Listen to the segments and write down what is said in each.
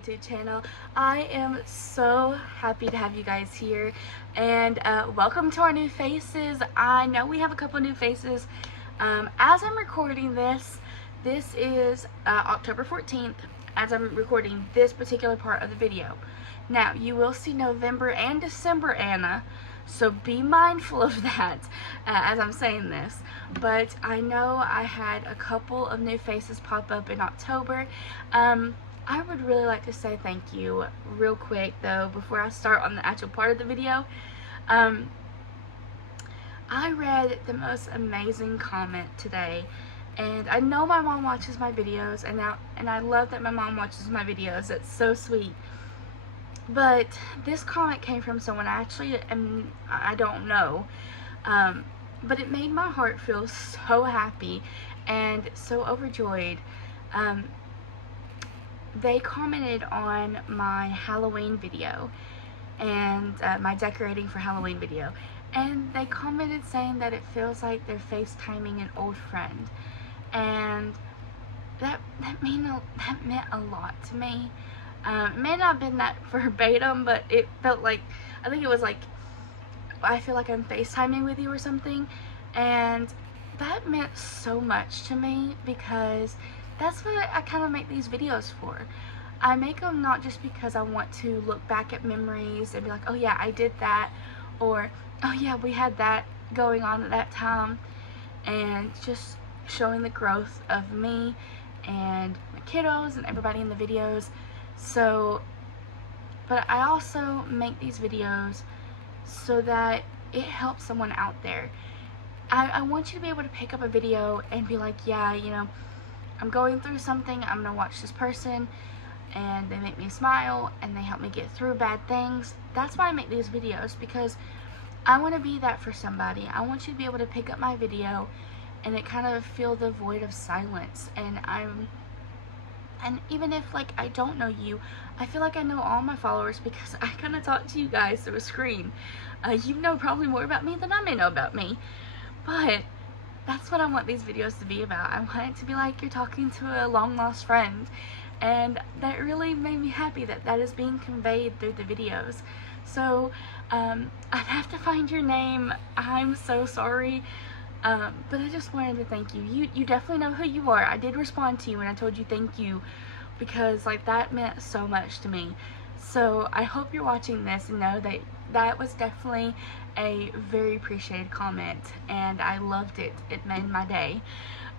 YouTube channel. I am so happy to have you guys here, and welcome to our new faces. I know we have a couple new faces. As I'm recording this is October 14th, as I'm recording this particular part of the video. Now, you will see November and December Anna, so be mindful of that as I'm saying this. But I know I had a couple of new faces pop up in October. I would really like to say thank you real quick though before I start on the actual part of the video. I read the most amazing comment today, and I know my mom watches my videos, and I love that my mom watches my videos. It's so sweet. But this comment came from someone I don't know, but it made my heart feel so happy and so overjoyed. They commented on my Halloween video and my decorating for Halloween video, and they commented saying that it feels like they're FaceTiming an old friend, and that meant a lot to me. It may not have been that verbatim, but it felt like, I think it was like, I feel like I'm FaceTiming with you or something, and that meant so much to me because that's what I kind of make these videos for. I make them not just because I want to look back at memories and be like, oh yeah, I did that, or oh yeah, we had that going on at that time, and just showing the growth of me and my kiddos and everybody in the videos. So, but I also make these videos so that it helps someone out there. I want you to be able to pick up a video and be like, yeah, you know, I'm going through something, I'm gonna watch this person and they make me smile and they help me get through bad things. That's why I make these videos, because I want to be that for somebody. I want you to be able to pick up my video and it kind of fill the void of silence, and even if like I don't know you, I feel like I know all my followers because I kind of talk to you guys through a screen. You know probably more about me than I may know about me, but that's what I want these videos to be about. I want it to be like you're talking to a long lost friend, and that really made me happy that that is being conveyed through the videos. So I'd have to find your name. I'm so sorry. But I just wanted to thank you. You definitely know who you are. I did respond to you and I told you thank you, because like that meant so much to me. So I hope you're watching this and know that that was definitely a very appreciated comment, and I loved it. It made my day.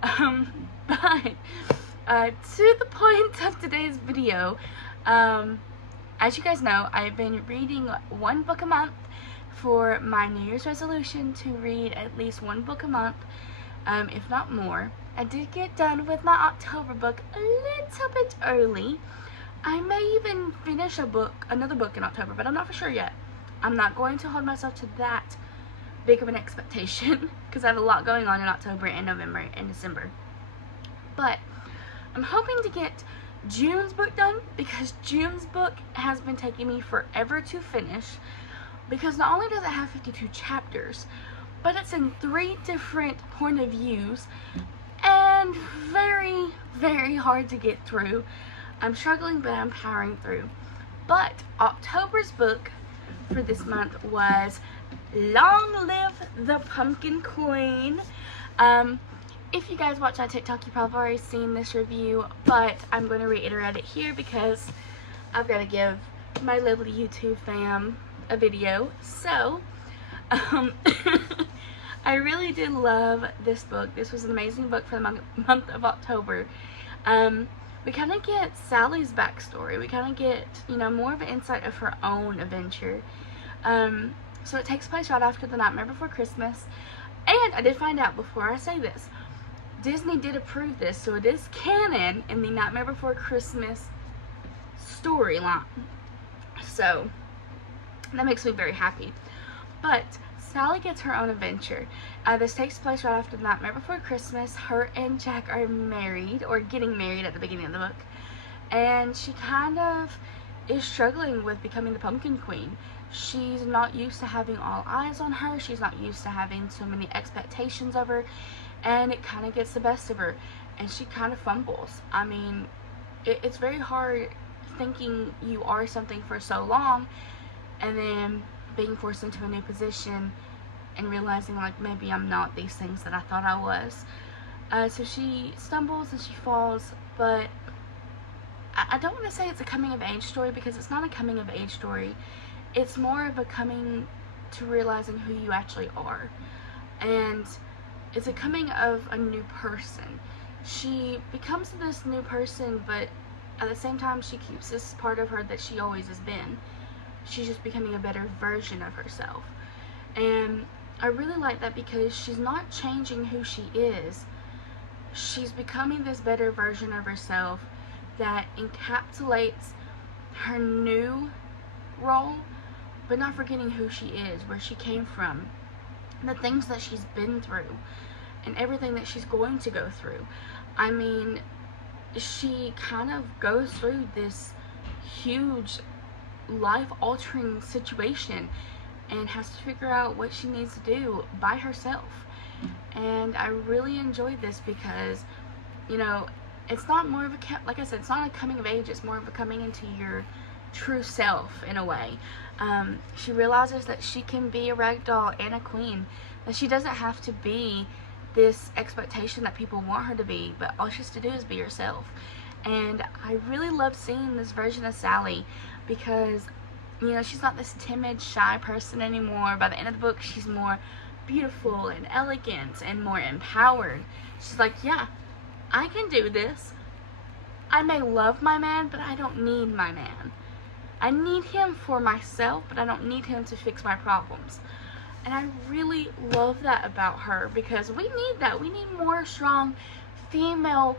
But to the point of today's video, as you guys know, I've been reading one book a month for my New Year's resolution to read at least one book a month, if not more. I did get done with my October book a little bit early. I may even finish another book in October, but I'm not for sure yet. I'm not going to hold myself to that big of an expectation because I have a lot going on in October and November and December. But I'm hoping to get June's book done, because June's book has been taking me forever to finish, because not only does it have 52 chapters, but it's in 3 different point of views and very, very hard to get through. I'm struggling, but I'm powering through. But October's book for this month was Long Live the Pumpkin Queen. If you guys watch on TikTok, you probably already seen this review, but I'm going to reiterate it here because I've got to give my lovely YouTube fam a video. So I really did love this book. This was an amazing book for the month of October. We kind of get Sally's backstory. We kind of get, you know, more of an insight of her own adventure. So it takes place right after The Nightmare Before Christmas. And I did find out before I say this, Disney did approve this, so it is canon in the Nightmare Before Christmas storyline. So that makes me very happy. But Sally gets her own adventure. This takes place right after The Nightmare Before Christmas. Her and Jack are married, or getting married at the beginning of the book. And she kind of is struggling with becoming the Pumpkin Queen. She's not used to having all eyes on her. She's not used to having so many expectations of her. And it kind of gets the best of her. And she kind of fumbles. I mean, it's very hard thinking you are something for so long, and then being forced into a new position and realizing like maybe I'm not these things that I thought I was. So she stumbles and she falls, but I don't want to say it's a coming of age story, because it's not a coming of age story. It's more of a coming to realizing who you actually are. And it's a coming of a new person. She becomes this new person, but at the same time she keeps this part of her that she always has been. She's just becoming a better version of herself. And I really like that, because she's not changing who she is. She's becoming this better version of herself that encapsulates her new role, but not forgetting who she is, where she came from, the things that she's been through, and everything that she's going to go through. I mean, she kind of goes through this huge life-altering situation and has to figure out what she needs to do by herself. And I really enjoyed this because, you know, it's not more of a, like I said, it's not a coming of age, it's more of a coming into your true self in a way. She realizes that she can be a ragdoll and a queen, that she doesn't have to be this expectation that people want her to be, but all she has to do is be herself. And I really love seeing this version of Sally, because, you know, she's not this timid, shy person anymore. By the end of the book, she's more beautiful and elegant and more empowered. She's like, yeah, I can do this. I may love my man, but I don't need my man. I need him for myself, but I don't need him to fix my problems. And I really love that about her, because we need that. We need more strong female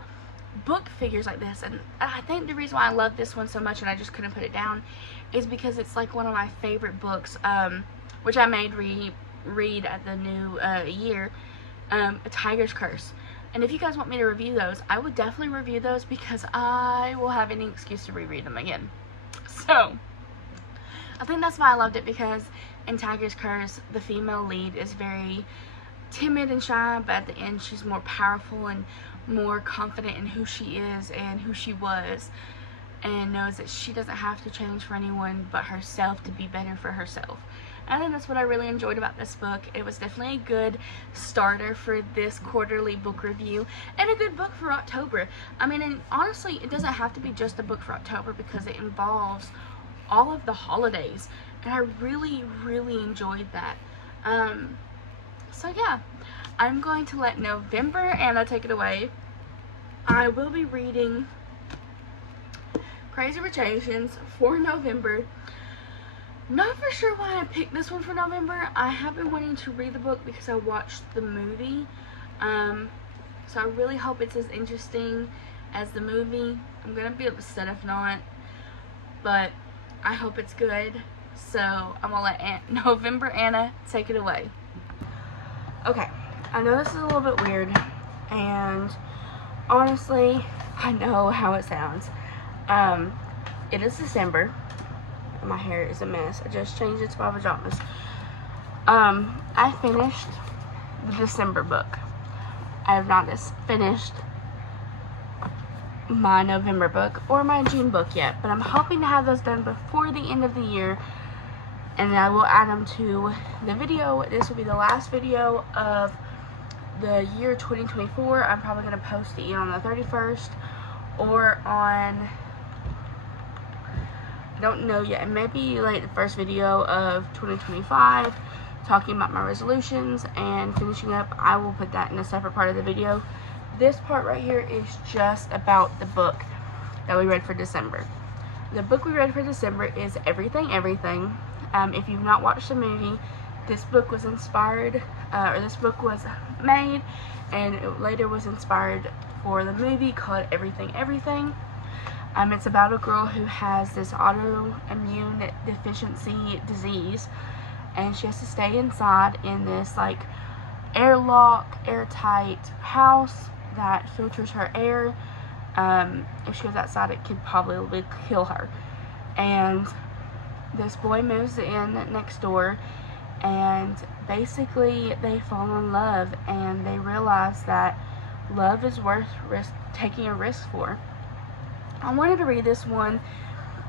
book figures like this. And I think the reason why I love this one so much and I just couldn't put it down is because it's like one of my favorite books, which I made read at the new year, A Tiger's Curse. And if you guys want me to review those, I would definitely review those, because I will have any excuse to reread them again. So, I think that's why I loved it, because in Tiger's Curse, the female lead is very timid and shy, but at the end she's more powerful and more confident in who she is and who she was, and knows that she doesn't have to change for anyone but herself to be better for herself. And I think that's what I really enjoyed about this book. It was definitely a good starter for this quarterly book review, and a good book for October. I mean, and honestly, it doesn't have to be just a book for October, because it involves all of the holidays, and I really, really enjoyed that. So yeah, I'm going to let November Anna take it away. I will be reading Crazy Rich Asians for November. Not for sure why I picked this one for November. I have been wanting to read the book because I watched the movie. So I really hope it's as interesting as the movie. I'm going to be upset if not, but I hope it's good. So I'm going to let November Anna take it away. Okay, I know this is a little bit weird, and honestly, I know how it sounds. It is December. My hair is a mess. I just changed it to my pajamas. I finished the December book. I have not finished my November book or my June book yet, but I'm hoping to have those done before the end of the year, and I will add them to the video. This will be the last video of the year 2024. I'm probably going to post it either on the 31st or on, don't know yet, maybe like the first video of 2025, talking about my resolutions and finishing up. I will put that in a separate part of the video. This part right here is just about the book that we read for December. The book we read for December is Everything Everything. If you've not watched the movie, this book was inspired, or this book was made, and it later was inspired for the movie called Everything Everything. It's about a girl who has this autoimmune deficiency disease, and she has to stay inside in this like airtight house that filters her air. If she goes outside, it could probably kill her. And this boy moves in next door, and basically they fall in love, and they realize that love is worth taking a risk for. I wanted to read this one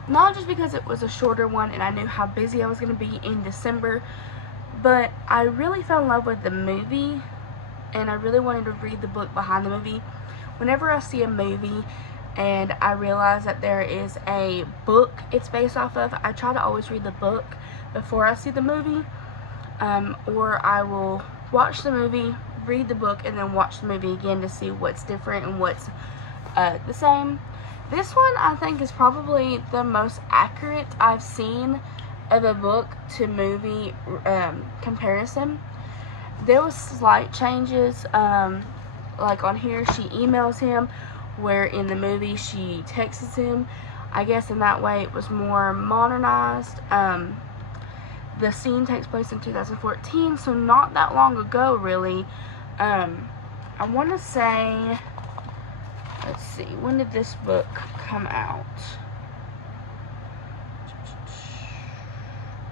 Not just because it was a shorter one and I knew how busy I was going to be in December, but I really fell in love with the movie and I really wanted to read the book behind the movie. Whenever I see a movie and I realize that there is a book it's based off of, I try to always read the book before I see the movie, or I will watch the movie, read the book, and then watch the movie again to see what's different and what's the same. This one I think is probably the most accurate I've seen of a book to movie comparison. There was slight changes, like on here she emails him, where in the movie she texts him. I guess in that way it was more modernized. The scene takes place in 2014, so not that long ago really. I want to say, let's see, when did this book come out?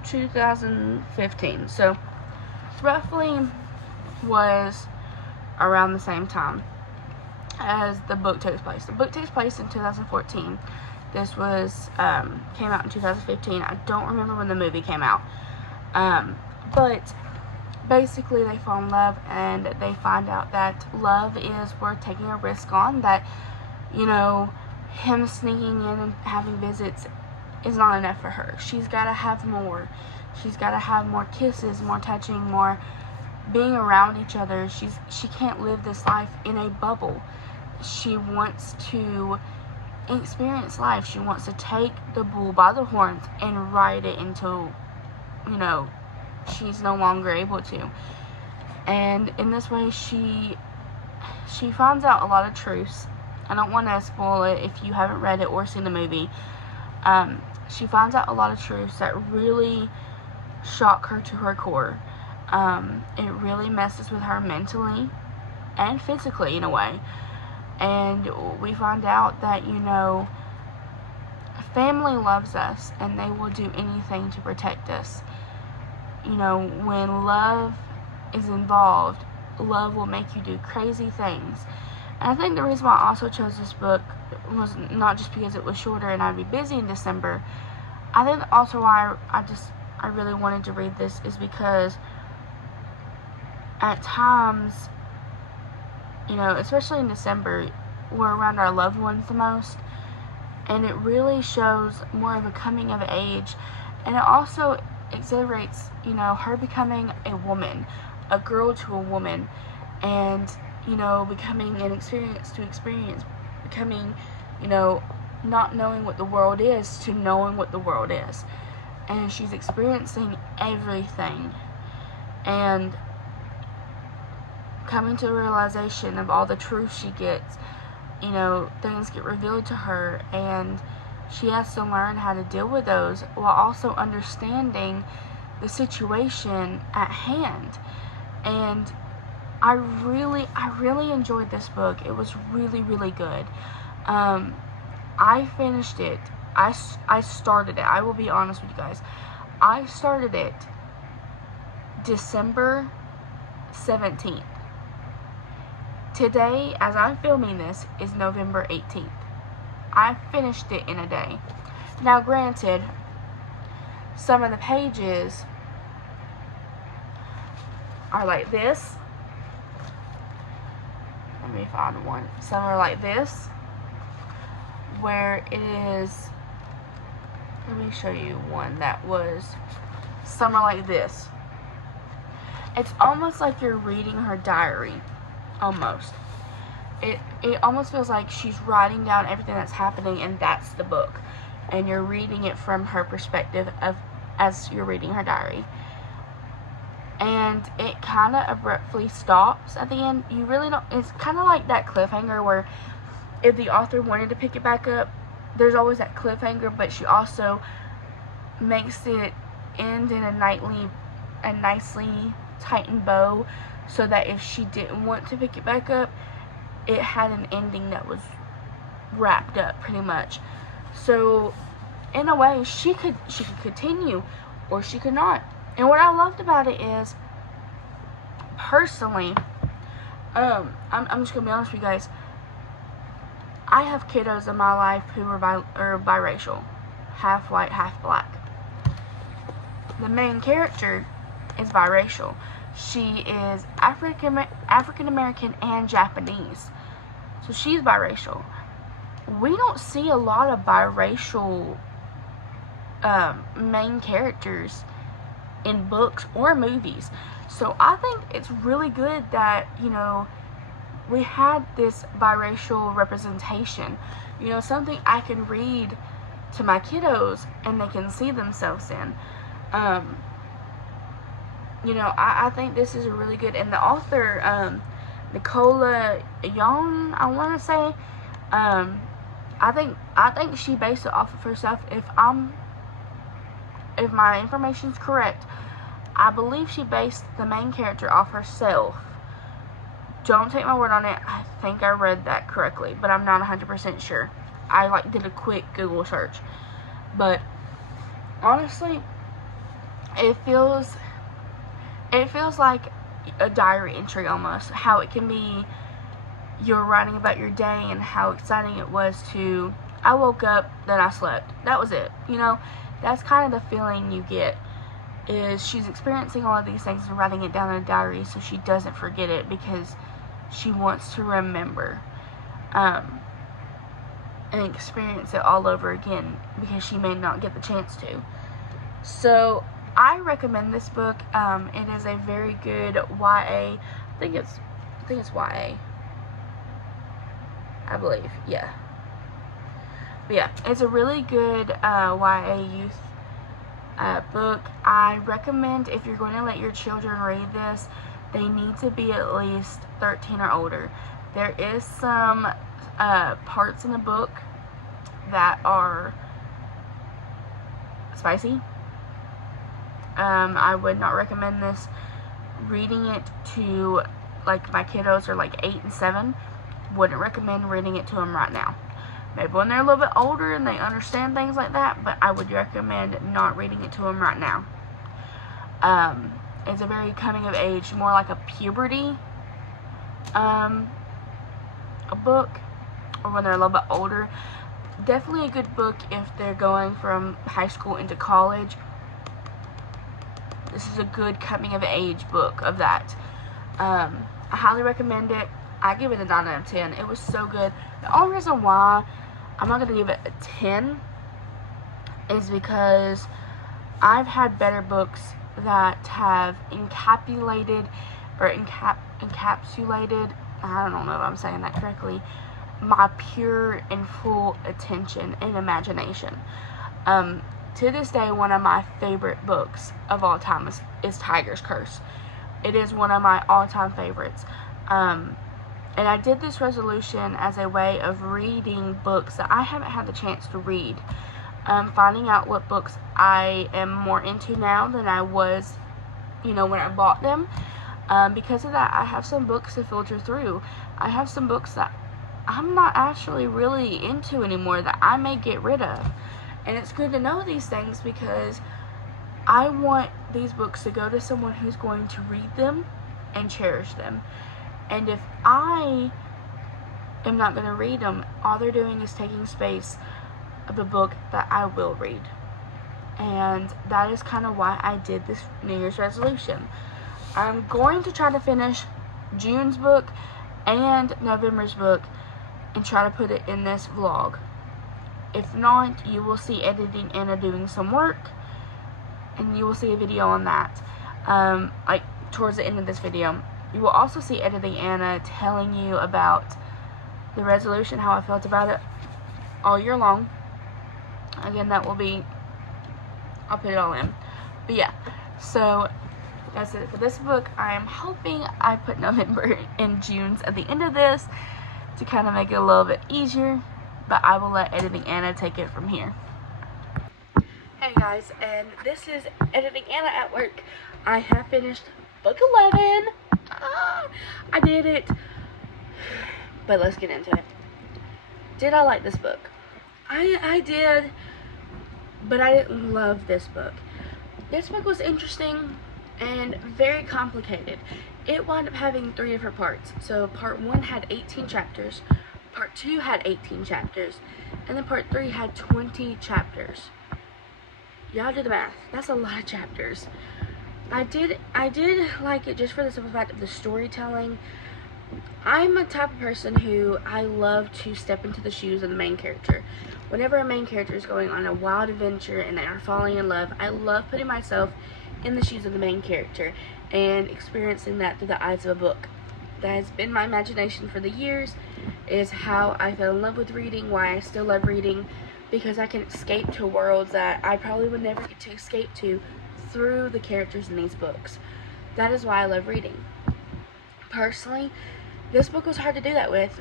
2015, so roughly was around the same time as the book takes place. The book takes place in 2014. This was came out in 2015. I don't remember when the movie came out, but basically they fall in love and they find out that love is worth taking a risk on, that, you know, him sneaking in and having visits is not enough for her. She's got to have more. She's got to have more kisses, more touching, more being around each other. She can't live this life in a bubble. She wants to experience life. She wants to take the bull by the horns and ride it until, you know, she's no longer able to. And in this way she finds out a lot of truths. I don't want to spoil it if you haven't read it or seen the movie. She finds out a lot of truths that really shock her to her core. It really messes with her mentally and physically in a way. And we find out that, you know, family loves us and they will do anything to protect us. You know, when love is involved, love will make you do crazy things. And I think the reason why I also chose this book was not just because it was shorter and I'd be busy in December. I think also why I really wanted to read this is because at times, you know, especially in December, we're around our loved ones the most, and it really shows more of a coming of age, and it also exhilarates, you know, her becoming a woman, a girl to a woman, and, you know, becoming an experience to experience, becoming, you know, not knowing what the world is to knowing what the world is. And she's experiencing everything and coming to the realization of all the truth she gets. You know, things get revealed to her and she has to learn how to deal with those while also understanding the situation at hand. And I really enjoyed this book. It was really, really good. I finished it. I started it. I will be honest with you guys. I started it December 17th. Today, as I'm filming this, is November 18th. I finished it in a day. Now, granted, some of the pages are like this. Let me find one. Some are like this, where it is, let me show you one that was, some are like this. It's almost like you're reading her diary, almost. It almost feels like she's writing down everything that's happening and that's the book. And you're reading it from her perspective of as you're reading her diary. And it kind of abruptly stops at the end. You really don't, it's kind of like that cliffhanger where if the author wanted to pick it back up, there's always that cliffhanger, but she also makes it end in a nicely tightened bow so that if she didn't want to pick it back up, it had an ending that was wrapped up pretty much. So in a way she could continue or she could not. And what I loved about it is, personally, I'm just gonna be honest with you guys, I have kiddos in my life who are biracial. half white, half black. The main character is biracial. She is African American and Japanese. So she's biracial. We don't see a lot of biracial main characters in books or movies. So I think it's really good that, you know, we had this biracial representation. You know, something I can read to my kiddos and they can see themselves in. You know, I think this is really good. And the author, Nicola Young, I want to say, I think she based it off of herself. If my information's correct, I believe she based the main character off herself. Don't take my word on it. I think I read that correctly, but I'm not 100% sure. I did a quick Google search. But honestly, it feels like a diary entry almost. How it can be you're writing about your day and how exciting it was to, I woke up, then I slept. That was it. You know, that's kind of the feeling you get, is she's experiencing all of these things and writing it down in a diary so she doesn't forget it, because she wants to remember and experience it all over again, because she may not get the chance to. So I recommend this book. It is a very good YA. I think it's YA. I believe, yeah. But yeah, it's a really good YA youth book. I recommend, if you're going to let your children read this, they need to be at least 13 or older. There is some parts in the book that are spicy. I would not recommend this. Reading it to, like, my kiddos are like 8 and 7. Wouldn't recommend reading it to them right now. Maybe when they're a little bit older and they understand things like that, but I would recommend not reading it to them right now. It's a very coming of age, more like a puberty a book, or when they're a little bit older. Definitely a good book if they're going from high school into college. This is a good coming of age book of that. I highly recommend it. I give it a 9 out of 10. It was so good. The only reason why I'm not going to give it a 10 is because I've had better books that have encapsulated, I don't know if I'm saying that correctly, my pure and full attention and imagination. To this day, one of my favorite books of all time is Tiger's Curse. It is one of my all-time favorites. And I did this resolution as a way of reading books that I haven't had the chance to read. Finding out what books I am more into now than I was, you know, when I bought them. Because of that, I have some books to filter through. I have some books that I'm not actually really into anymore that I may get rid of. And it's good to know these things, because I want these books to go to someone who's going to read them and cherish them. And if I am not going to read them, all they're doing is taking space of a book that I will read. And that is kind of why I did this New Year's resolution. I'm going to try to finish June's book and November's book and try to put it in this vlog. If not, you will see Editing Anna doing some work, and you will see a video on that, like towards the end of this video. You will also see Editing Anna telling you about the resolution, how I felt about it all year long. Again, that will be, I'll put it all in. But yeah, so that's it for this book. I am hoping I put November and June's at the end of this to kind of make it a little bit easier, but I will let Editing Anna take it from here. Hey guys, and this is Editing Anna at work. I have finished book 11. I did it. But let's get into it. Did I like this book? I did, but I didn't love this book. This book was interesting and very complicated. It wound up having 3 different parts. So part 1 had 18 chapters, part 2 had 18 chapters, and then part 3 had 20 chapters. Y'all do the math. That's a lot of chapters. I did like it just for the simple fact of the storytelling. I'm a type of person who I love to step into the shoes of the main character. Whenever a main character is going on a wild adventure and they are falling in love, I love putting myself in the shoes of the main character and experiencing that through the eyes of a book. That has been my imagination for the years, is how I fell in love with reading, why I still love reading, because I can escape to worlds that I probably would never get to escape to through the characters in these books. That is why I love reading. Personally, this book was hard to do that with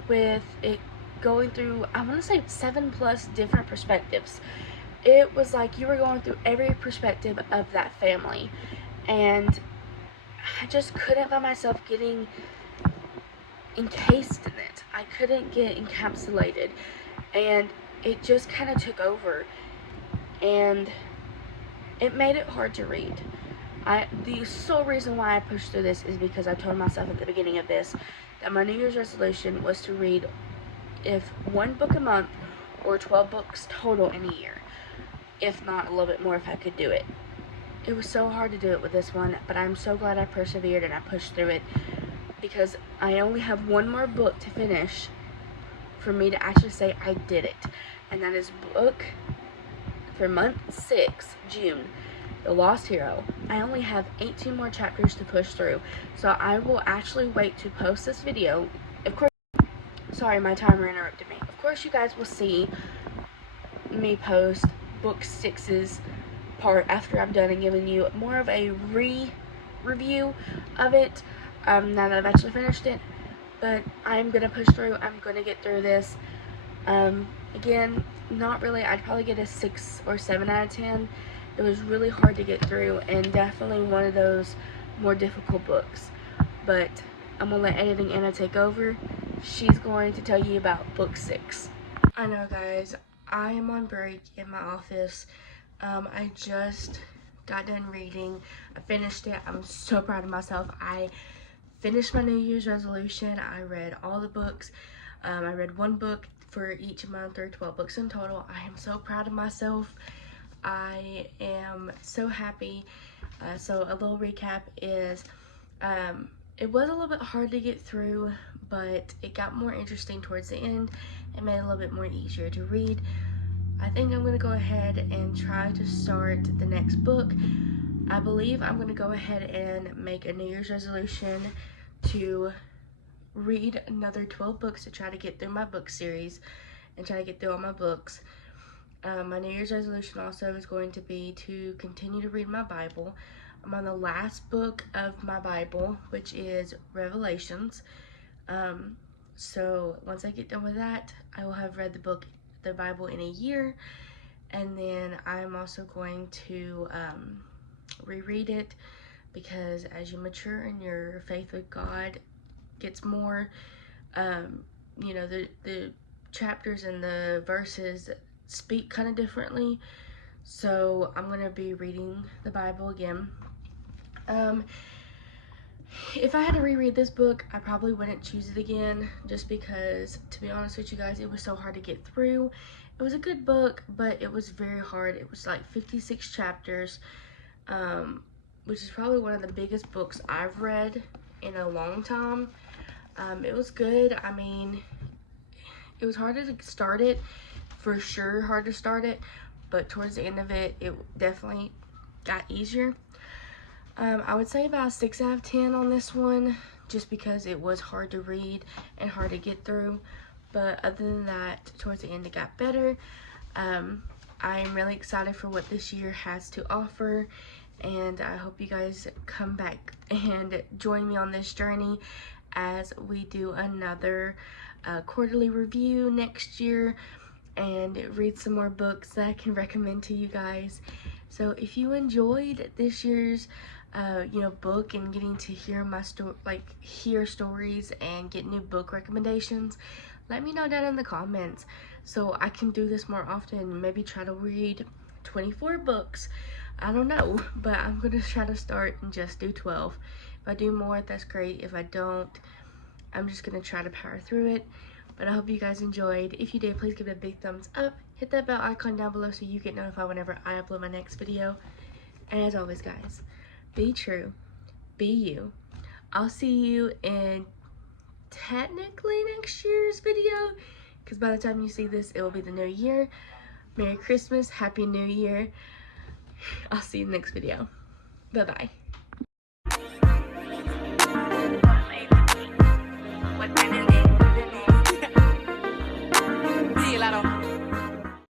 it going through, I want to say 7+ different perspectives. It was like you were going through every perspective of that family, and I just couldn't find myself getting encased in it. I couldn't get encapsulated, and it just kind of took over, and it made it hard to read. The sole reason why I pushed through this is because I told myself at the beginning of this that my New Year's resolution was to read if 1 book a month or 12 books total in a year, if not a little bit more if I could do it. It was so hard to do it with this one, but I'm so glad I persevered and I pushed through it, because I only have 1 more book to finish for me to actually say I did it, and that is book for month 6, June, The Lost Hero. I only have 18 more chapters to push through, so I will actually wait to post this video. Of course, sorry, my timer interrupted me. Of course, you guys will see me post book 6's part after I'm done and giving you more of a review of it, now that I've actually finished it. But I'm gonna push through. I'm gonna get through this. Again, not really, I'd probably get a 6 or 7 out of 10. It was really hard to get through, and definitely one of those more difficult books. But I'm gonna let Editing Anna take over. She's going to tell you about book 6. I know, guys, I am on break in my office. I just got done reading. I finished it. I'm so proud of myself. I finished my New Year's resolution. I read all the books. I read 1 book for each month, or 12 books in total. I am so proud of myself. I am so happy. So a little recap is, it was a little bit hard to get through, but it got more interesting towards the end and made it a little bit more easier to read. I think I'm going to go ahead and try to start the next book. I believe I'm going to go ahead and make a New Year's resolution to read another 12 books to try to get through my book series and try to get through all my books. My New Year's resolution also is going to be to continue to read my Bible. I'm on the last book of my Bible, which is Revelations. So once I get done with that, I will have read the Bible in a year, and then I'm also going to reread it, because as you mature in your faith with God gets more, you know, the chapters and the verses speak kind of differently. So I'm going to be reading the Bible again. If I had to reread this book, I probably wouldn't choose it again, just because, to be honest with you guys, it was so hard to get through. It was a good book, but it was very hard. It was like 56 chapters, which is probably one of the biggest books I've read in a long time. It was good. I mean, it was hard to start it, for sure hard to start it, but towards the end of it, it definitely got easier. I would say about a 6 out of 10 on this one, just because it was hard to read and hard to get through. But other than that, towards the end it got better. I'm really excited for what this year has to offer, and I hope you guys come back and join me on this journey as we do another quarterly review next year and read some more books that I can recommend to you guys. So if you enjoyed this year's book and getting to hear my hear stories and get new book recommendations, let me know down in the comments so I can do this more often. Maybe try to read 24 books. I don't know, but I'm gonna try to start and just do 12. If I do more, that's great. If I don't, I'm just gonna try to power through it. But I hope you guys enjoyed. If you did, please give it a big thumbs up. Hit that bell icon down below so you get notified whenever I upload my next video. And as always, guys, be true, be you. I'll see you in technically next year's video, because by the time you see this, it will be the new year. Merry Christmas, Happy New Year. I'll see you in the next video. Bye-bye.